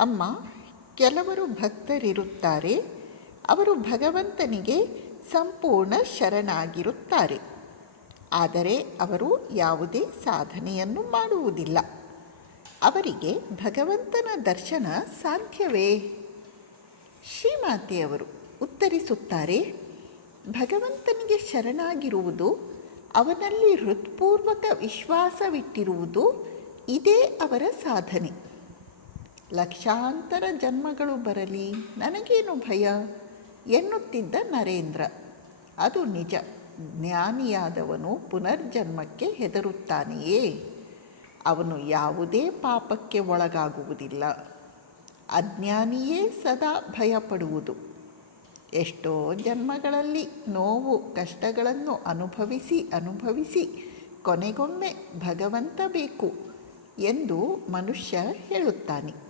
ಅಮ್ಮ, ಕೆಲವರು ಭಕ್ತರಿರುತ್ತಾರೆ, ಅವರು ಭಗವಂತನಿಗೆ ಸಂಪೂರ್ಣ ಶರಣಾಗಿರುತ್ತಾರೆ. ಆದರೆ ಅವರು ಯಾವುದೇ ಸಾಧನೆಯನ್ನು ಮಾಡುವುದಿಲ್ಲ. ಅವರಿಗೆ ಭಗವಂತನ ದರ್ಶನ ಸಾಧ್ಯವೇ? ಶ್ರೀಮಾತೆಯವರು ಉತ್ತರಿಸುತ್ತಾರೆ, ಭಗವಂತನಿಗೆ ಶರಣಾಗಿರುವುದು, ಅವನಲ್ಲಿ ಹೃತ್ಪೂರ್ವಕ ವಿಶ್ವಾಸವಿಟ್ಟಿರುವುದು, ಇದೇ ಅವರ ಸಾಧನೆ. ಲಕ್ಷಾಂತರ ಜನ್ಮಗಳು ಬರಲಿ, ನನಗೇನು ಭಯ ಎನ್ನುತ್ತಿದ್ದ ನರೇಂದ್ರ. ಅದು ನಿಜ. ಜ್ಞಾನಿಯಾದವನು ಪುನರ್ಜನ್ಮಕ್ಕೆ ಹೆದರುತ್ತಾನೆಯೇ? ಅವನು ಯಾವುದೇ ಪಾಪಕ್ಕೆ ಒಳಗಾಗುವುದಿಲ್ಲ. ಅಜ್ಞಾನಿಯೇ ಸದಾ ಭಯಪಡುವುದು. ಎಷ್ಟೋ ಜನ್ಮಗಳಲ್ಲಿ ನೋವು ಕಷ್ಟಗಳನ್ನು ಅನುಭವಿಸಿ ಕೊನೆಗೊಮ್ಮೆ ಭಗವಂತ ಬೇಕು ಎಂದು ಮನುಷ್ಯ ಹೇಳುತ್ತಾನೆ.